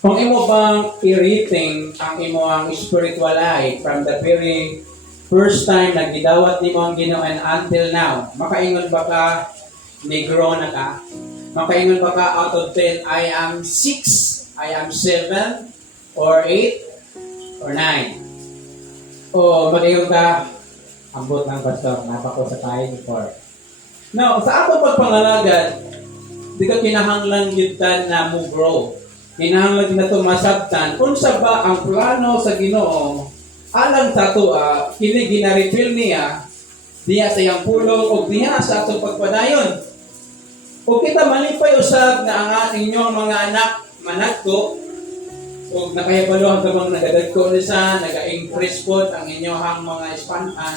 Kung imo bang i-rating ang imo ang spiritual life from the very first time na gidawat nimo ang Ginoo and until now, makaingon ba ka negro na ka? Makaingon ba ka out of 10, I am 6, I am 7, or 8, or 9? O mag-ingon ka, ambot ng pastor, napako sa tayo before. Now, sa atong pagpangalagad, di ka kinahanglan yun na mo grow. Kinahanglan na ito masabtan. Kung sa ba ang plano sa Ginoo, alang sa ito, kini gina-refill niya, diya sa iyang pulong, o diya sa atong pagpadayon. O kita malipay usab na ang inyong mga anak, managko, o nakayabalohan ka bang nagadagko nisa, naga-increase po ang inyong mga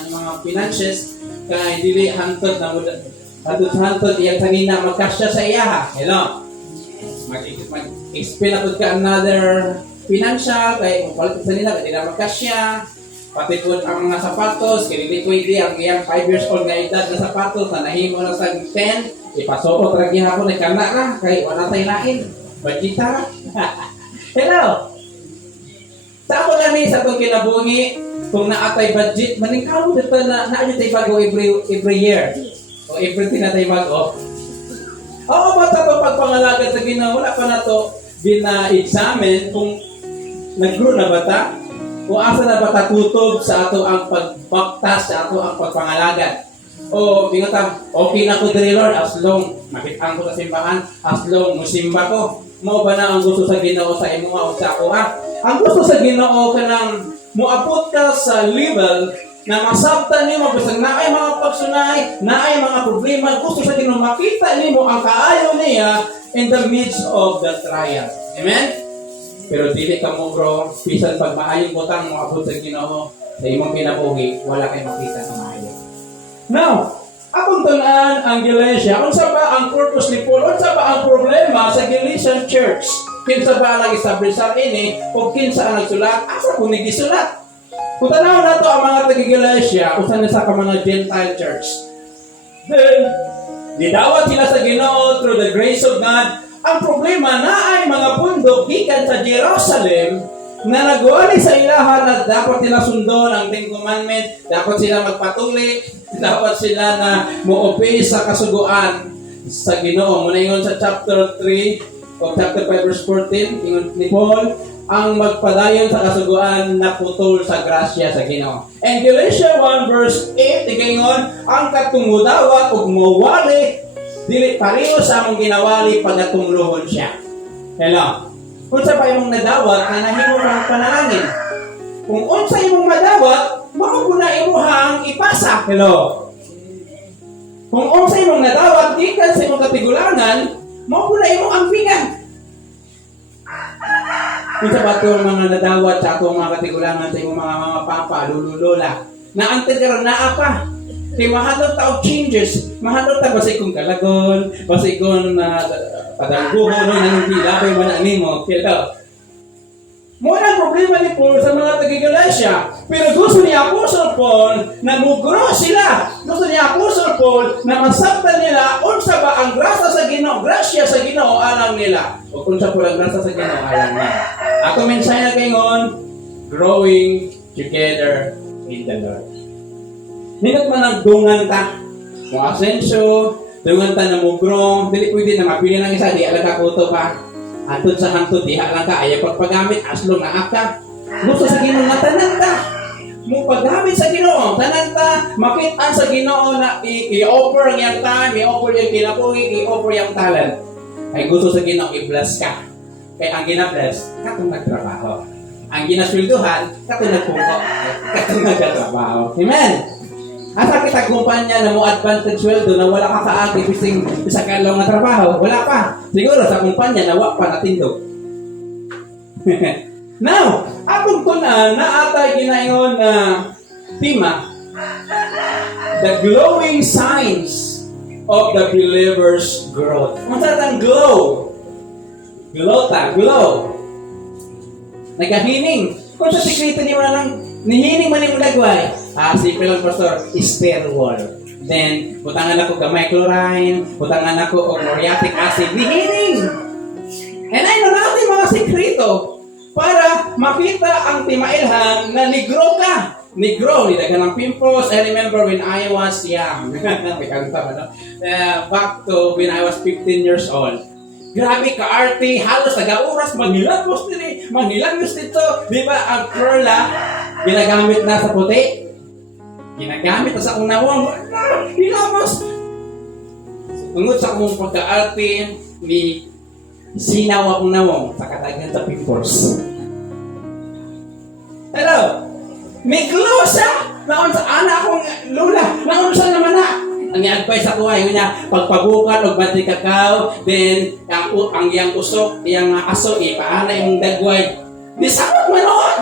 mga finances, kaya dili hantod na hantod iyang kanina magkasya sa iya ha. Hello? Mag-expend ako ka another financial, kaya mapalit sa nila, kaya nila magkasya. Pati po ang mga sapatos, kinili-kwili ang iyang 5 years old na edad na sapatos, na nahimo na sa 10, ipasokot ragi hapon, nagkana ka, kaya wala tayo lain. Bajita. Hello? Sa ako na sa itong kinabuhi, kung naatay budget, maningkaw dito na naayos tayo bago every year. O everything na tayo bago. Oo ba ito pagpangalagad sa Ginoo? Wala pa na ito gina-examine kung nag-grow na ba ito? Kung asa na ba ito tutob sa ato ang pagbaktas, sa ato ang pagpangalagad? O bingatang, okay na ko diri Lord, as long makitang ko sa simbahan, as long musimba ko. Mo ba na ang gusto sa Ginoo sa imo o sa ako ha? Ang gusto sa Ginoo kanang moabot ka sa level na masabtan nimo bisag naay mga pagsunay, naay mga problema, gusto sa Ginoo makita nimo ang kaayo niya in the midst of the trial. Amen? Pero dili ka mo bro, bisan pag maayong butang mo abot sa Ginoo sa imong kinabuhi, wala kay makita sa maayo. Now, akong tunan ang Galatia, unsa ba ang purpose ni Paul? Unsa ba ang problema sa Galatian church? Kinsa ba ang establishar ini o kinsa ang nagsulat? Asa ko ni gisulat? Kung tanaw na to ang mga taga-Galatia, usa na sa mga Gentile church. Then, gidawat sila sa Ginoo through the grace of God. Ang problema na ay mga pundok gikan sa Jerusalem na nagwali sa ilahan na dapat nila sundon ang Ten Commandments, dapat sila magpatuli, dapat sila na mo-obey sa kasuguan sa Ginoo. Muna yun sa chapter 3 o chapter 5 verse 14, ingon ni Paul, ang magpadayon sa kasuguan na putol sa grasya sa Ginoo. And Galatia 1 verse 8, ikayon, ang katungudawat o mawali, dili pareho sa among ginawali pagkatungluhon siya. Hello? Kung sa pa imong nadawat, na nahimo kang panalangin. Kung unsa imong madawat, mao na imuhang ipasa. Hello? Kung unsa imong nadawat, gikan sa imong katigulangan, mao na imong ampingan. Kung sa ba itong mga nadawat sa atong mga katigulangan sa imong mga papa, lululola, na antil karon naa pa. Kaya mahadot ta og changes, mahadot ta basig kong kalagon, basig kong padangguho no nang dilabay man animo. Kaya mo na problema ni Paul sa mga taga-Galatia, pero gusto ni Apostle Paul na mugro sila. Gusto ni Apostle Paul na masabtan nila unsa ba ang grasa sa Ginoo, grasya sa Ginoo alang nila. O unsa po ang grasa sa Ginoo alang nila. Ako mensahe na kayon, growing together in the Lord. Hinot man nagdungan ta, kung asensyo, dungan ta na mugro, dili pwede na mapili ng isa, di alam ka kuto pa. Antod sa hantod, diha lang ka, ayaw pagpagamit, aslong na ka. Gusto sa Ginoo na tanan ta. Mo paggamit sa Ginoo, tanan ta, makitaan sa Ginoo na i-offer ang iyang time, i-offer yung kinabuhi, i-offer yung talent. Ay gusto sa Ginoo, i-bless ka. Kaya ang gina-bless, katong nagtrabaho. Ang ginasweldohan, katong nagpungko, katong nagtrabaho. Amen? Asa kita kumpanya na mo advantage sweldo na wala ka kaagi bising sa kalaw nga trabaho, wala pa. Siguro sa kumpanya na wa pa natindog. Now, atong tunan na atay ginaingon na tema, the glowing signs of the believer's growth. Unsa tang glow? Glow. Nagahining. Kung sa sikreto ni mo na lang, nihining man yung lagway. Simple lang, Pastor, stairwell. Then, butangan ako gamay chlorine, butangan ako o muriatic acid, nihining. And I know natin mga sikreto para makita ang timailhan na negro ka. Negro, nilagan ng pimples. I remember when I was young. May kanta ba, no? Back to when I was 15 years old. Grabe ka-arte, halos nag-auras, manilagos dito. Di ba ang curla, ginagamit na sa puti? Ginagamit na sa unawang, hilamos! Tungod sa akong pagka-arte, ni sinaw akong nawong sa katagan sa pimples. Hello! May glow siya! Naon sa anak akong lula, naon sa naman na! Ang i-advise ako ay niya, pagpabukan o bati kakao, then ang iyang usok, iyang aso, paana yung dagway. Di sakot man noon!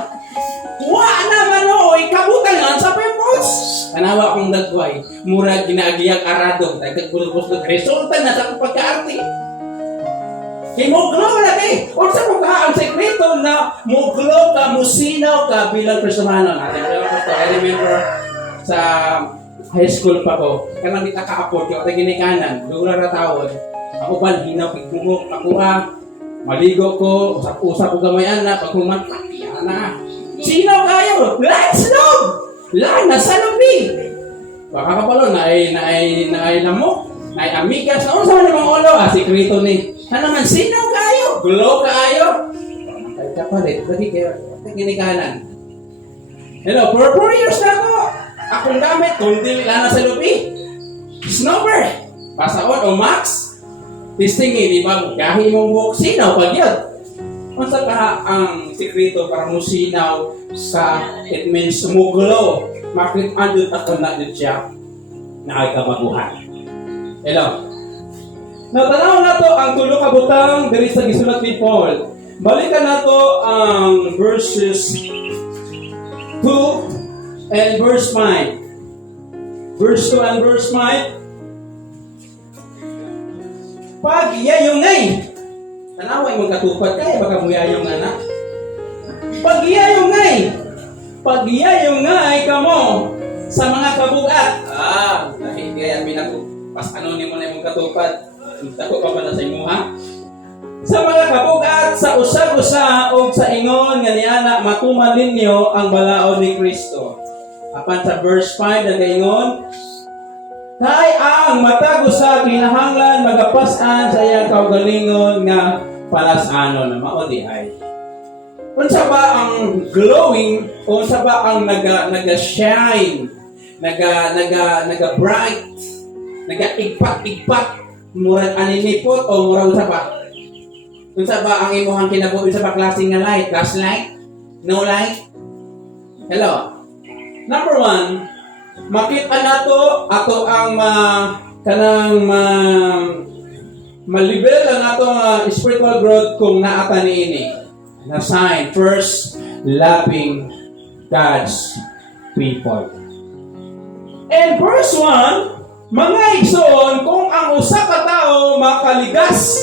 Wa naman o, ikabutan nga sa pimples! Kanawa akong dagway, murag ginagiyang arado, nagkagbulos-bulos, resulta na sa akong pagka-arte. Muglo lagi! O sa mukha ang sekreto na muglo ka, musinaw ka bilang Kristiyano. I remember sa high school pa ko, kanang di ka-afford yung ginikanan, lura na tawon. Ako ba, hinaw, pigmumok, nakuha, maligo ko, usap-usap ko gamayan na, pag humantaki, na. Sino kayo? Let's go! Lana sa lubi! Baka kapalo, na ay lamok, na ay amigas, na sa mga ulo, sikreto ni. Naman, sino kayo? Glow kayo? Ay kapalit, lagi kayo, ginikanan. Hello, 4 years na ako. Akong gamit, kundi lana sa lubi. Snowbird, pasaon o max. Testing di ba? Gahi mong buhok, sinaw pag yun. Kung sa ka ang sikreto para mo sinaw sa, it means sumuglo. Makit andun ako na dun siya na ay kamaguhan. Hello. Natanaw na to ang tulo ka butang diri sa gisulat ni Paul. Balikan na to ang verses 2 and verse 5. Verse 2 and verse 5. Pag iyayungay, tanaway mong katupad kaya baka muyayong anak. Pag iyayungay kamo sa mga kabugat. Dahil kaya pas ano ni mo na mong katupad. Tako pa ba na sa imo ha? Sa mga kabugat, sa usag-usa o sa ingon nga niana matuman ninyo ang balaod ni Kristo. Apan sa verse 5 na kaingon, kay ang matag usa kinahanglan magapas-an sa iyang kaugalingon nga palasanon na mao di ay. Unsa ba ang glowing? Unsa ba ang naga-shine? Naga-bright? Naga-igpat-igpat? Murag aninipot o murag usa pa? Unsa ba ang imuhang kinabuhi sa klaseng nga light? Flashlight? No light? Hello. Number 1, makita nato ato ang malibel ang ato spiritual growth kung naata niini. Na sign, first, loving God's people. And verse 1, mga igsoon, kung ang usa ka tawo makaligas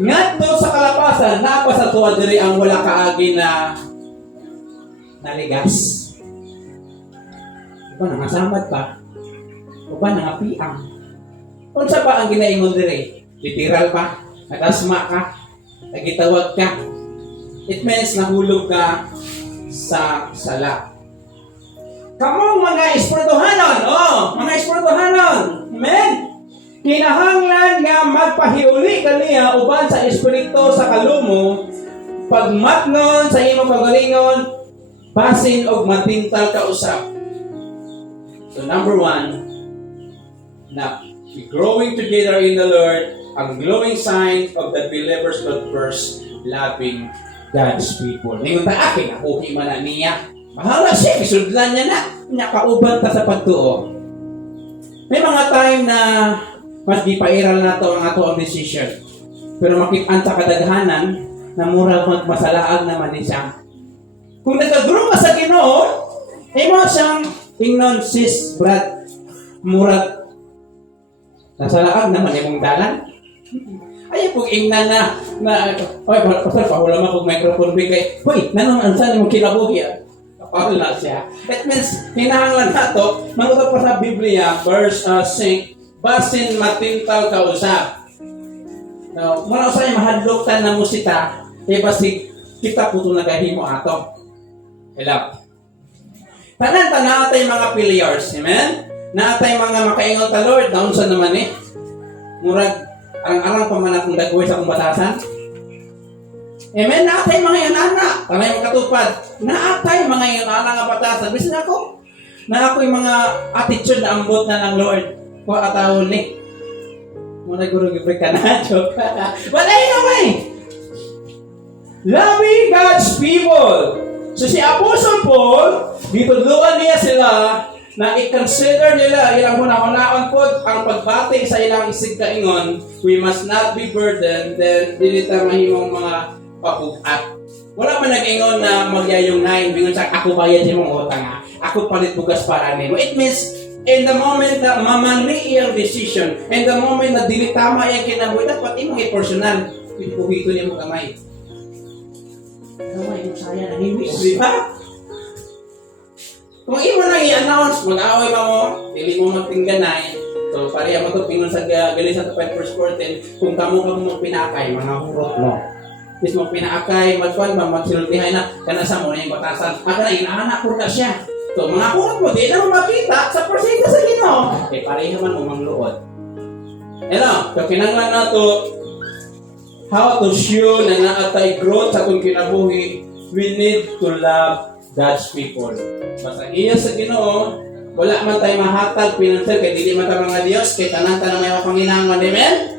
ngadto sa kalapasan, napa sa tuwa diri ang wala kaagi na naligas. O nangasamad pa, o ba nangapiang. Unsa pa ang ginaingon diri? Literal pa, nagasma ka, nagitawag ka. It means nahulog ka sa sala. Kamong mga espirituhanon, mga espirituhanon, amen? Kinahanglan nga magpahiuli kaniya uban sa espiritu sa kalumo, pagmatnon sa imong kagalingon, basin og matintal ka usap. So number 1, na growing together in the Lord, ang glowing sign of the believers but first loving God's people. Ngayon ta akin, okay man na niya. Mahala siya, isudlan niya na. Nakauban ta sa pagtuo. May mga time na mas di pairal na to ang ato ang decision. Pero makitaan sa kadaghanan na murag magmasalaag naman ni siya. Kung nagagro ka sa Ginoo, mo siyang ingnon sis, brad, murag nasalaag naman imong dalan. Ay pug ingnan na oy pastor pahula man kog microphone bigay. Hoy, nanong ansa nimo kinabuhi? Kapal na siya. It means kinahanglan nato manguta pa sa Biblia verse 6, basin matintal ka usab. Now, muna usay mahadloktan na musita Kaya basi kita po ito nagahimo ato. Hello. Tanan naatay mga pillars, amen? Naatay mga makaingon ta Lord, daon sa naman eh. Murag arang-arang pa man akong dagway sa akong batasan. Amen, naatay mga yanana, tanay mga katupad. Naatay mga yanana nga batasan. Bisan ako, na ako yung mga attitude na ambot na ng Lord. Kung atawon ni. Muna guro gibig ka na, joke. But anyway, loving God's people. So si Apostle Paul, gitudluan niya sila na i-consider nila ilang hunahunahon po ang pagbati sa ilang isig kaingon, we must not be burdened, then dilita mahimong mga pabugat. Wala man nag-ingon na magyayungnayin, bingon sa ako bayad yung mga utang ha. Ako palit bugas para nimo. It means, in the moment na mamali iyang decision, in the moment na dili tama iyang kinabuhi, dapat imong i-personal. Pinuhito niya mo kamay. Kamay mo saya na hiwis, di ba? Kung imo na i-announce, mag-away ba mo, dili mo magtingganay, so pareha mo ito, pingon sa Galatians 5:14, kung kamo magpinakay, mga hurot mo. Is mo pinaakay, magkuhan ba, magsilutihay na, kanasa mo na yung batasan. Aka na, inaanak ko na siya. So, mga kurot mo, di na mo makita sa prosenta sa Ginoo. Eh, pareha man umang luod. Hello, so kinanglan na to, how to show na naatay growth sa itong kinabuhi, we need to love God's people. Basta iya sa Ginoo, wala man tayo mahatag, pinansyal, kaya dili man tayo mga Diyos, kaya tanan na may panginangan, amen?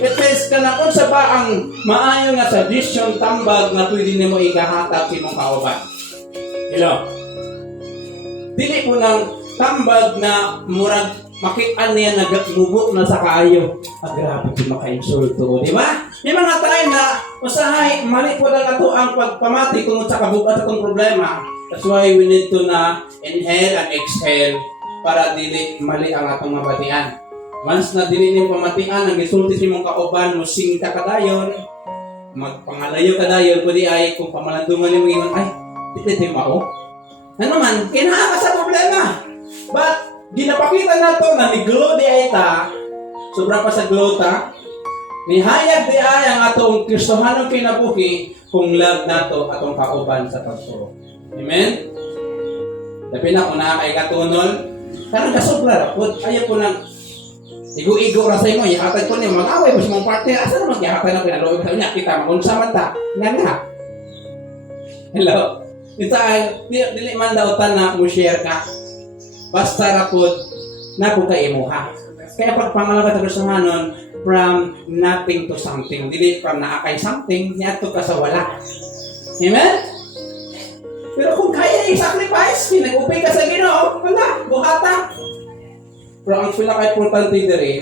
It means ka na kung sa ba ang maayo nga tradisyon tambag na pwede nimo ikahatag sa imong kauban. Hello? Dili po ng tambag na murag makita niya nagmubot na sa kaayo. Grabe po maka-insulto, di ba? May mga time na usahay, mali po lang ito ang pagpamati kung sa kabukat itong problema. That's why we need to na inhale and exhale para dili mali ang atong mabatian. Once na dili ning pamatian, ang gisulti si mong kauban, musing ka kadayon, magpangalayo kadayon, pwede ay kung pamalandungan ni mo ay, dili mao. Ano man, kinaa ka sa problema. But, ginapakita na to na ni glow di ay ta, sobra pa sa glow ta, ni hayag di ay ang atong Kristohanong kinabuhi kung love nato atong kauban sa pagturo. Amen? Labi na kung nakakay katunol, karang kasobra na po, ayaw po nang igo-igo ra sa imo, ihatag po niyo, mag-away mo sa mong partner, asa naman ihatag na pinaloob sa niya, kita mo kung sa mata, nga. Hello? Ito ay, dili man daw na mo share ka. Basta rapod, na po kayo mo ha. Kaya pag pangalaga Kristohanon, from nothing to something. Dili from naakay something, niyato ka sa wala. Amen? Pero kung kaya i-sacrifice, pinag-upay ka sa Ginoo, wala, buhata. Pero ang pinaka-importante diri,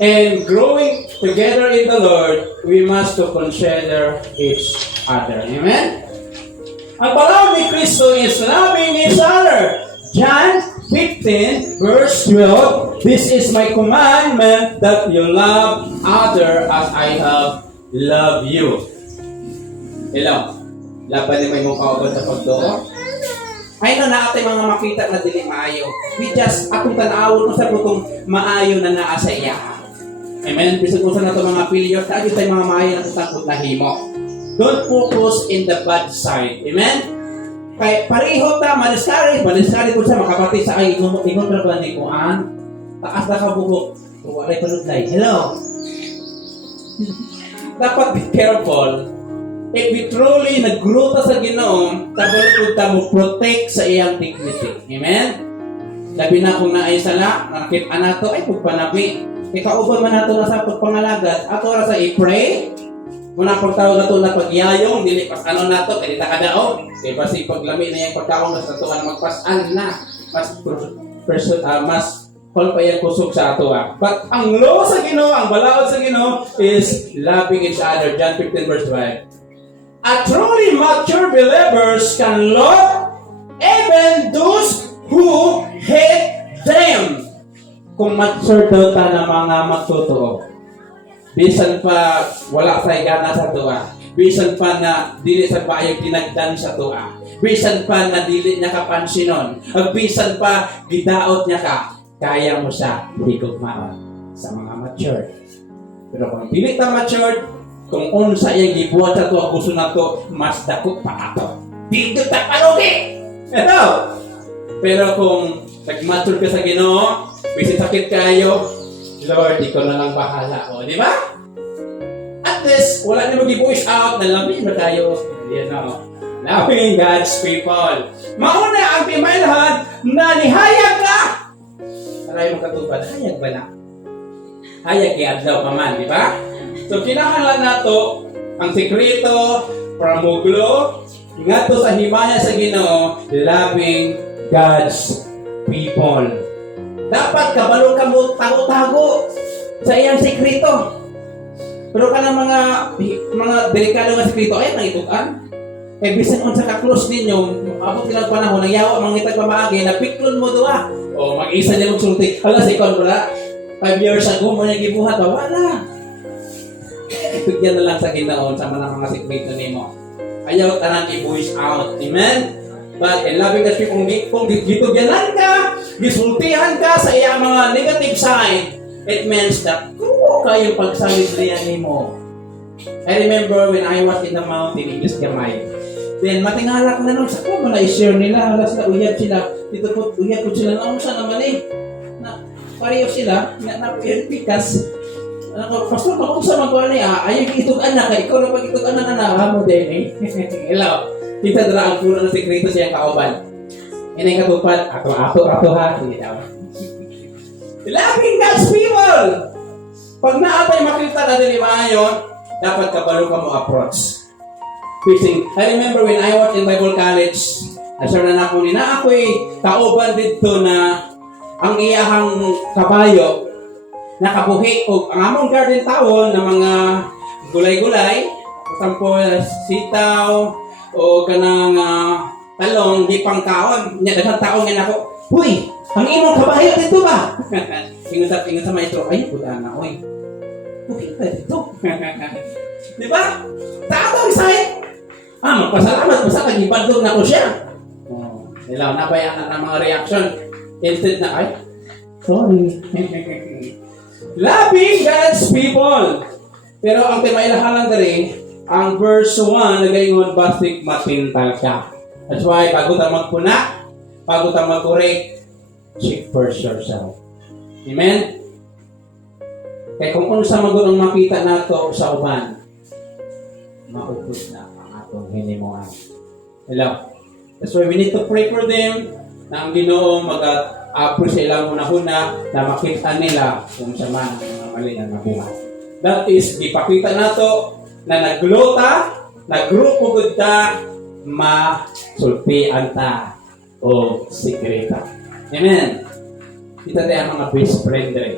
and growing together in the Lord, we must to consider each other. Amen? Ang palawag ni Kristo is loving each other. John 15 verse 12, this is my commandment that you love other as I have loved you. Hello? Laban ni may mong kauban sa pagdoon? Ay na natin mga makita na dili maayo. We just, akong tanawon mo sa butong maayo na naa sa iya. Amen? Bisag ko sa nato mga pilyo, tayo tayo mga maayo na tutangkot na himo. Don't focus in the bad side. Amen? Kaya pareho ta, maniskari ko sa makapati sa ay ingon ra ba ni kuan? Taas na ka bubok. Wala pa nutlay. Hello? Dapat be careful. If we truly nag-grow ta sa Ginoo, tabalukod ta mo protect sa iyang dignity. Amen? Labi na kung naay sala, nakita nato ay pagpanabi. Ikauban man nato na sa pagpangalagad, ato ra sa i-pray. Muna pagtawag na ito na pagyayong, dili pas ano na ito, kaya ka daon. Kaya basi paglami na yung pagtawag na sa ito, magpasan na. Mas call pa yan kusog sa ito. But ang law sa Ginoo, ang balaod sa Ginoo is loving each other. John 15 verse 5. A truly mature believers can love even those who hate them. Kung mature daw ta na mga magtotoo. Bisan pa wala sa gana sa tuwa. Bisan pa na dili sa bayag dinagdan sa tuwa. Bisan pa na dili niya kapansinon. Ag bisan pa gidaot niya ka. Kaya mo siya higugmaon sa mga mature. Pero kung dili ta mature, kung unsa iyang gibuhat sa to, gusto na to, mas dako pa ato. Dito ta palugi! Pero kung nag-mature ka sa Ginoo, bisin sakit kayo, Lord, ikaw na lang bahala. O, di ba? At least, wala na mag-voice out, nalamin na tayo. You know, loving God's people. Mauna ang pimaylahan na nihayag na! Aray mo katupad, hayag ba na? Hayag i-adlaw pa man, di ba? So, kinahanglan na to, ang sekreto, pramuglo, nga to sa himaya sa Ginoo, loving God's people. Dapat kabalo ka mo tago-tago sa iyang sekreto. Pero ka ng mga delikado nga sekreto, ay nangitukan. Eh, bisan unsa ka close ninyo, abot ilang panahon, nangyawa, mangitag pamaagi, napiklon mo doa. O, mag-isa niya magsulti. Hala, si Kon, wala. 5 years ago mo niya gibuhat, wala. Ibigyan na lang sa Ginoo sa mga sekreto nimo. Ayaw tanan i-voice out. Amen? But in loving God's people, kung gitugyanan ka, gisultihan ka sa iyang mga negative side, it means that kumo kayong pagsalit niya nimo. I remember when I was in the mountain in Gamay. Then matingala ko na nung sa ko mo na-share nila, halas na uyab sila. Dito po, uyab po sila na unsa naman na pareho sila, na pikas. Pastor, kung sa magkuhan niya, ayaw itugan na ka, ikaw na pag-itugan na mo din eh. Hello. Kita dara ang puno ng sekreto siyang kauban. Yan ang katupad, ato ha. Sige daw. Loving God's people! Pag naatay makita natin ni Maayon, dapat kabalo ka mo approach. I remember when I was in Bible College, nasar na ako ni na ako'y kauban dito na ang iyahang kabayo nakabuhi o ang among garden tawon ng mga gulay-gulay, example, sitaw, o kanang talong, di pang kaon, niya daghang taon nga nako, huy, ang imong kabayo dito ba? Ingon sa maestro, ay, puta na, oy. Okay ka dito. Di ba? Tama, Isay. Magpasalamat, basta nag-ibadlog na ko siya. Nilaw, nabayaan na ng mga reaction. Instead na, ay, sorry. Loving God's people. Pero ang timailahalan na rin, ang verse 1, nagayon, basik matintal ka. That's why, bago tayo magpuna, bago tayo mag-correct, check first yourself. Amen? Kaya kung unsa magun ang makita nato sa uban, maupos na ang atong hinimuan. Hello? That's why we need to pray for them na ang Ginoo mag-approve sa ilang una-una na makita nila kung sa man ang mga mali na nabuhat. That is, ipakita nato na naglota, nagrupo gud ta, masultian ta o sikreta. Amen. Kita tayo ang mga best friend rin.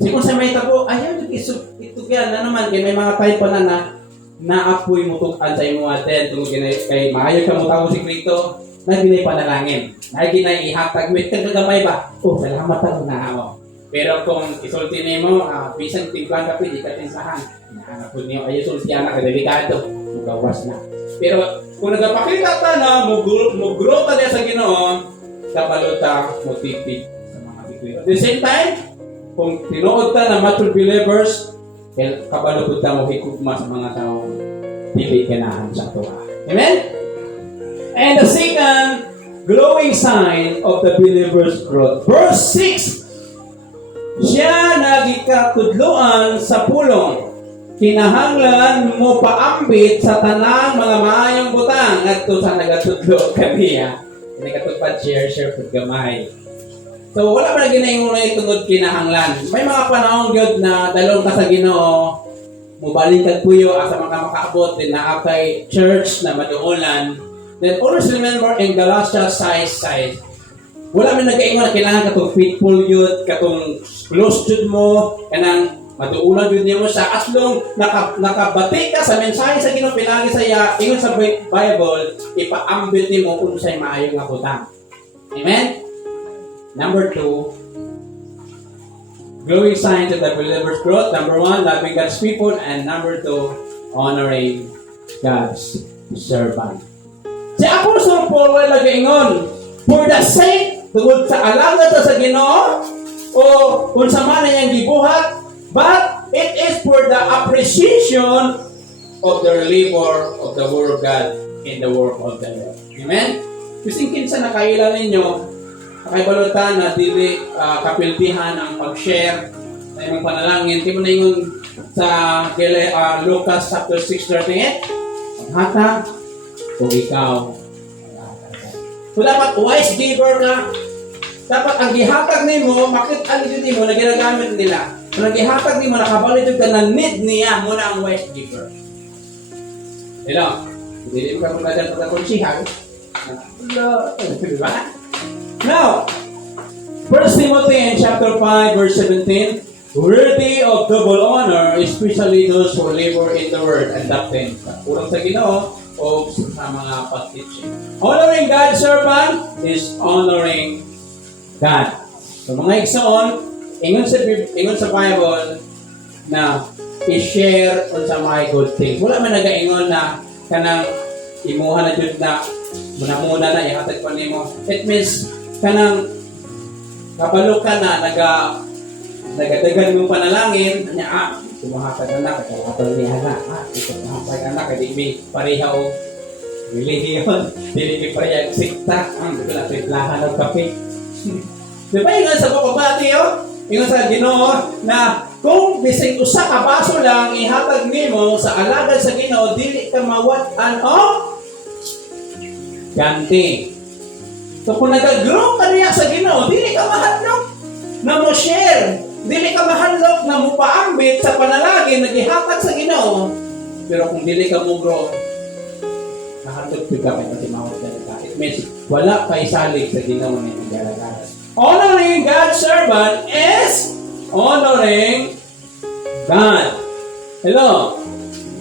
Kung sa may tabo, ayaw itugyan na naman kaya may mga type na naapoy mo tukan sa imo atin tungkol kay maayo ka mo tao sikrito na ginay panalangin. Na ginay ihatag with kang kagamay ba? Oh, salamat ako na ako. Pero kung isulti nimo, bisan timplan ka pwede ka tinsahan. Hinahanap po niyo, ayaw sultihan na, kadelikado. Mugawas na. Pero kung nagpakita ta na, mugro ta sa Ginoo, kapaluta mo tipid sa mga sikrito. At the same time, kung tinuod ta na mature believers, kabalo po ta mo hikugma sa mga tao dili ganahan sa tuwa. Amen? And the second glowing sign of the believer's growth. Verse 6, siya nagikakudloan sa pulong. Kinahanglan mo paambit sa tanang mga maayong butang ngadto sa nagatudlo kaniya. Nagatudpad share pud gamay. So wala ba ginayon na tungod kinahanglan. May mga panahon gyud na dalong ka sa Ginoo, mubalik kag puyo sa mga makaabot din na kay church na maduolan. Then always remember in Galatians 6:6, wala man nag-ingon na kailangan katong faithful yun, katong close jud mo, kanang maduulan jud nimo sa aslong nakabati ka sa mensahe sa Ginoo pinagi sa iya, ingon sa Bible, ipaambit nimo unsay maayo nga butang. Amen? Number 2, glowing signs of the believer's growth. Number 1, loving God's people, and number 2, honoring God's servant. Si Apostle Paul wala nag-ingon, for the sake tungod sa alangad sa Ginoo o kung sa man niyang gibuhat, but It is for the appreciation of the labor of the Word of God in the work of the Lord. Amen? Kasi kinsa nakailan ninyo, nakaibalutan na dili kapiltihan ang pag-share sa imong panalangin. Di mo na yung sa Lucas chapter 6:38, maghatag o ikaw. So dapat wise giver ka. Dapat ang gihatag nimo, makita nimo na ginagamit nila. Kung ang gihatag nimo, nakabalid ka na need niya, muna ang wise giver. Hello? Hindi mo ka kung nadan pagkakonsihan. Diba? Now, 1 Timothy in chapter 5 verse 17, worthy of double honor, especially those who labor in the word and doctrine. Urang sa Ginoo o sa mga pag-teaching. Honoring God's servant is honoring God. So mga igsoon, ingon sa Bible na i-share on sa mga good things. Wala man nagaingon na kanang imuha na jud na muna na ihatag pa nimo. It means kanang kabalo ka na nagadagan mo panalangin nya tumahatag na katawatan niya na ito tumahatag na kay di pareha o religion dili pareha sikta ang dito na titlahan og kape. Di ba ingon sa pagpapati ingon sa Ginoo na kung bising usa ka baso lang ihatag nimo sa alagad sa Ginoo, dili ka mawat-an o ganti. So kung nag-grow ka niya sa Ginoo, dili ka mahadlok na mo share. Dili ka mahadlok na mo paambit sa panalangin na gihatag sa Ginoo. Pero kung dili ka mo grow, nahadlok ka kasi mawat ka. It means wala pa isalig sa Ginoo na igalagaran. Honoring God's servant is honoring God. Hello?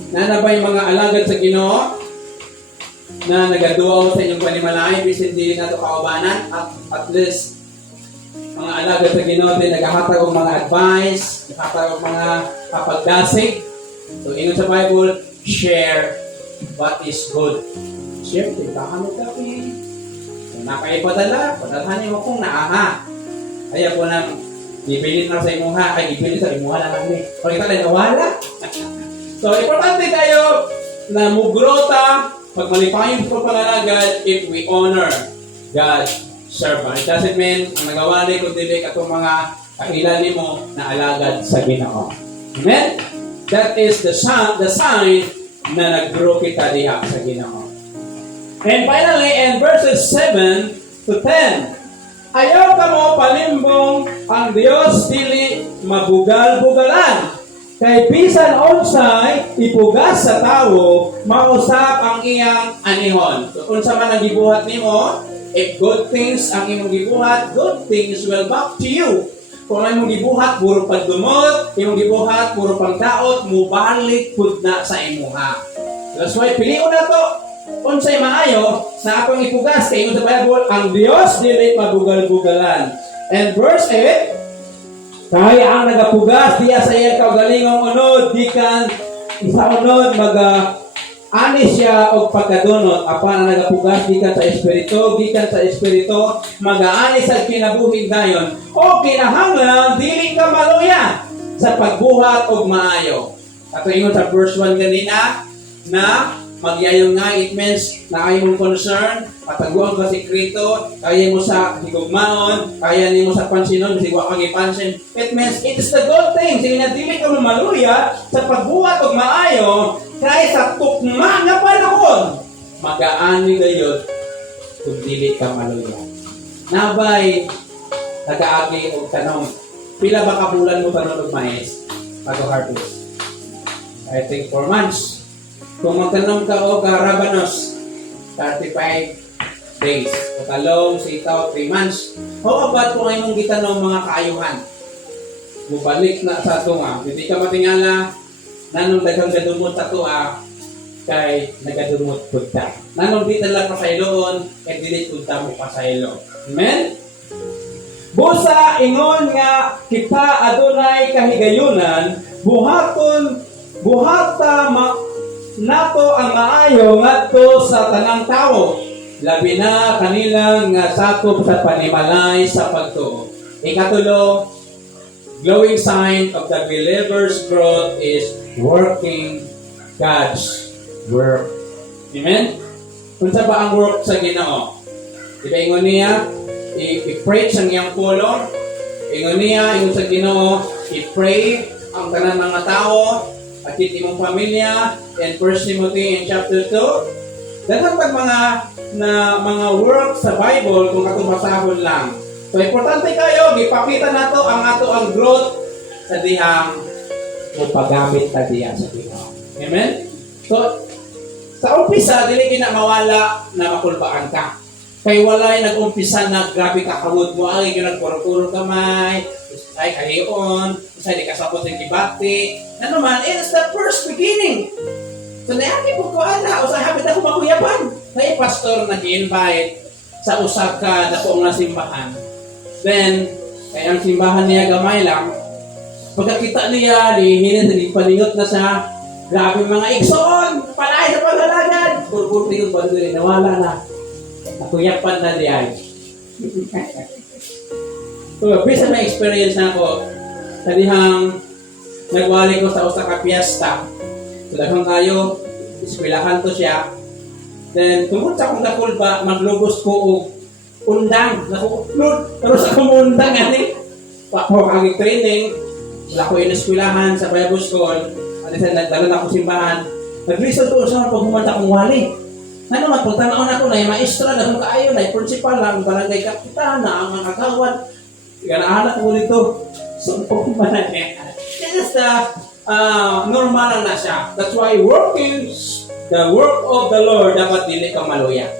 Nana ba yung mga alagad sa Ginoo na nagaduwa sa inyong panimalay bisin di na ito kaubanan at least mga alagad sa Ginoo din naghahatag og mga advice, naghahatag og mga kapagdasig. So ingon sa Bible, share what is good. Siyempre, kakamit kami. Kung nakaipadala, padalhan niyo kung naaha. Kaya po nang ipilit na sa imuha, ay ipilit sa imuha na kami. Pag ito lang nawala. So, importante kayo na mugrota pag malipayon sa pangalagad if we honor God's servant. It doesn't mean ang nagawa ni kung dili katong mga kailali mo na alagad sa Ginoo. Amen? That is the sign na nag-grow kita diha sa Ginoo. And finally, in verses 7 to 10, ayaw ka mo palimbong ang Dios dili mabugal-bugalan. Kay bisan unsay ipugas sa tawo, mausap ang iyang anihon. So unsa man ang gibuhat nimo, if good things ang imong gibuhat, good things will back to you. Kung ang imong gibuhat puro pagdumot, imong gibuhat puro pagdaot, mubalik pud na sa imuha. That's why piliun na to. Unsay maayo na akong ipugas kay ingon sa Bible, ang Dios dili mabugal-bugalan. And verse 8, kaya ang nagapugas diya sa iya kaugalingong unod, dikan isa unod ani siya og pagkadunot, apan ang nagapugas dikan sa espiritu, mag-aani sa kinabuhing dayon. O kinahanglan dili ka maluya sa pagbuhat og maayo. Ato ingon sa verse 1 ganina na magyayong nga, it means na ayaw mong concern, pataguan ka sekreto, kaya mo sa higugmaon, kaya ni mo sa pansinon, kasi wak kang ipansin. It means, it is the good thing. Sige na, dili ka maluya sa pagbuhat o maayo, kaya sa tukma nga panahon, mag-aani gayon kung dili ka maluya. Nabay, nag-aagi o tanong, pila ba kabulan mo tanong ng mais? Pag-harvest? I think 4 months. Kung magtanong ka o karabanos, 35 days. O talong, sitaw, 3 months. How about kung ay mong gitanong mga kaayuhan? Mubalik na sa tunga. Hindi ka matingala, nanong daghang gadumot sa tuwa, kay nagadumot punta. Nanong di tala pasayloon, kay dili punta mo pasaylo. Amen? Busa ingon nga kita adunay kahigayunan, buhata nato ang maayo ngadto sa tanang tawo, labi na kanilang nga sakop sa panimalay sa pagtuo. Ikatulo, glowing sign of the believer's growth is working God's work. Amen? Kung sa ba ang work sa Ginoo? Diba ingon niya, i-preach ang iyang pulong. Ingon niya, ingon sa Ginoo, i-pray ang tanan mga tao, at imong pamilya, and 1 Timothy in chapter 2. Daghang pag mga work sa Bible kung atong basahon lang. So importante kayo, gipakita nato ang growth sa dihang upagamit ta diya sa Ginoo. Amen? So sa umpisa, dili gina mawala na makulbaan ka. Kay walay nag-umpisa na grabe ka kawod mo, ay yung nagpuro-puro kamay, ay kahiyon, usay di kasapot ng kibati. Ano man, it's the first beginning. So nayaki po ko ana, usay hapit ako makuyapan. Kay pastor nag-invite sa usa ka dako nga simbahan. Then, kay ang simbahan niya gamay lang, pagkakita niya, di paningot na sa grabe mga igsoon, palay sa paglalagan. Puro-puro yung pagdiri, nawala na. Nakuyapan na diyan. So, based on my experience na ako, kadihang nagwali ko sa usa ka piyesta. So, daghang kayo, iskwilahan to siya. Then, tungkol sa akong nakulba, maglubos ko og undang. Nakuklod. Pero sa akong undang, ani. Ako kaging training. Wala ko in-iskwilahan sa Bible School. At isa, nagdala na ako simbahan. Nag-listen ko sa pag humanta akong wali. Ano man, kung tanaon ako na yung maestra, na kung kaayo, na yung principal, na ang barangay kapitan, na ang mga kagawan, anak ko dito. So, kung manay. This is the normal lang na siya. That's why working the work of the Lord, dapat dili ka maluya.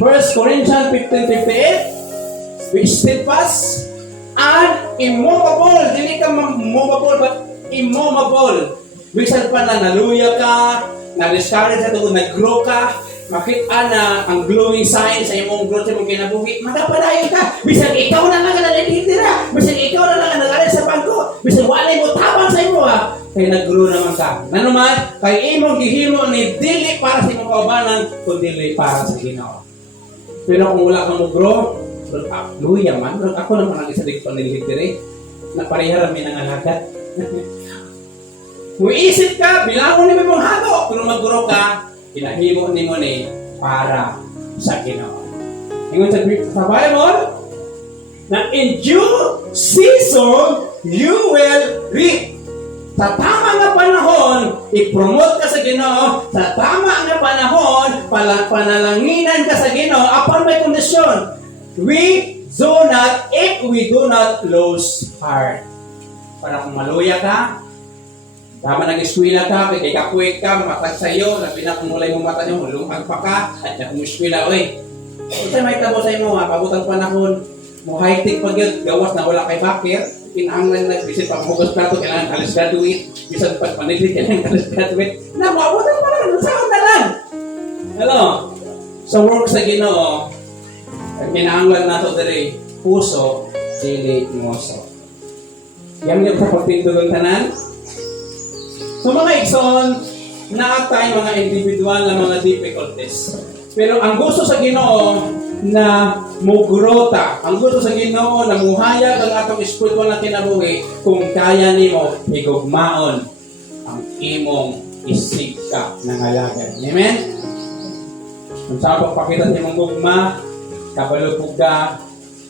1 Corinthians 15:58, be steadfast and immovable. Dili ka movable, but immovable. Bisan pa na naluya ka, na-discourage sa tungkol, nag-grow ka, makita na ang glowing sign sa imong growth sa imong kinabuhi, magapadayon ka. Bisan ikaw na lang ang nanitira, bisan ikaw na lang ang nag-aral sa bangko, bisan wala mo tabang sa imo ha. Kaya nag-grow naman ka. Nanuman, kay imong gihimo ni dili para sa imong kaubanan, kundi para sa Ginoo. Pero kung wala kang mag-grow, luya man, ako naman ang isa dito panililig na pariharan may nangalagat. Muisip ka, bilangon ni mong hato. Kung mag-grow ka, pinahimo ni mo ni para sa Ginoo. Ingon sa Bible, na in due season, you will reap. Sa tama nga panahon, i-promote ka sa Ginoo. Sa tama nga panahon, panalanginan ka sa Ginoo upon may kondisyon. If we do not lose heart. Para kung maluya ka, tama nag-eskwila ka, kay kakuwit ka, matag sa'yo, na pinakumulay mong mata nyo, lumag pa ka, at nakumuskwila, oy. Ito may tabo sa imo, pabutang panahon, mo high-tech pag yun, gawas na wala kay bakir, kinahanglan nag-visit pa mahugos plato, kailangan college graduate, bisan pag paniglit, kailangan college graduate, na mabutang panahon, saan na lang. Hello? Sa work sa Ginoo, kinahanglan nato diri puso, dili ngoso. Yan yung sa pagpindulong tanan. So mga igsoon, naatay mga individual na mga difficulties. Pero ang gusto sa Ginoo na mugrota, ang gusto sa Ginoo na muhayag ang atong spiritual na kinabuhi kung kaya nimo higugmaon ang imong isigka ng halagan. Amen? Kung sa pagpakita sa imong gugma, kabalubog ka,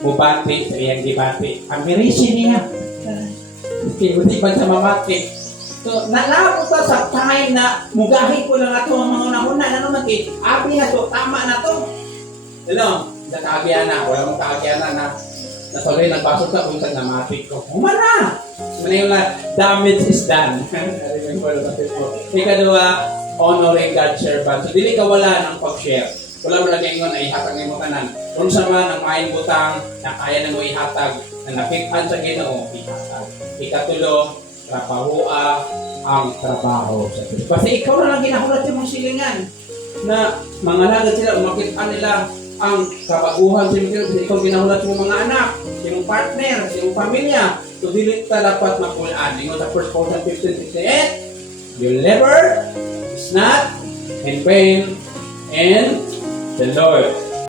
mubati sa iyang gibati. Ang mirisi niya. Hindi ba sa mamati? So, nalabo ka sa time na mugahin ko lang ato ang mga unahuna na naman abi na to, tama na to. Hello? Nakagyan na, wala mong kagyan na natuloy, nagbasok ka kung saan namati ko. Humana! Muna yung damage is done. Ikadua, honoring God's servant. So, dili ka wala ng pag-share. Wala mo lang ingon ay ihatag mo kanan. Kung sa man ang maayong butang na kaya na mo ihatag, na nakitaan sa Ginoo, ihatag. Ikatulo, trabahoa ang trabaho sa Diyos. Kasi ikaw na lang ginahulat yung mga silingan na mga lagad sila, umakitaan nila ang kabaguhan sa Diyos. Ikaw ginahulat yung mga anak, yung partner, yung pamilya. So, dili ta dapat makulaan. Ingon sa 1 Corinthians 15:68, your labor is not in vain in the Lord.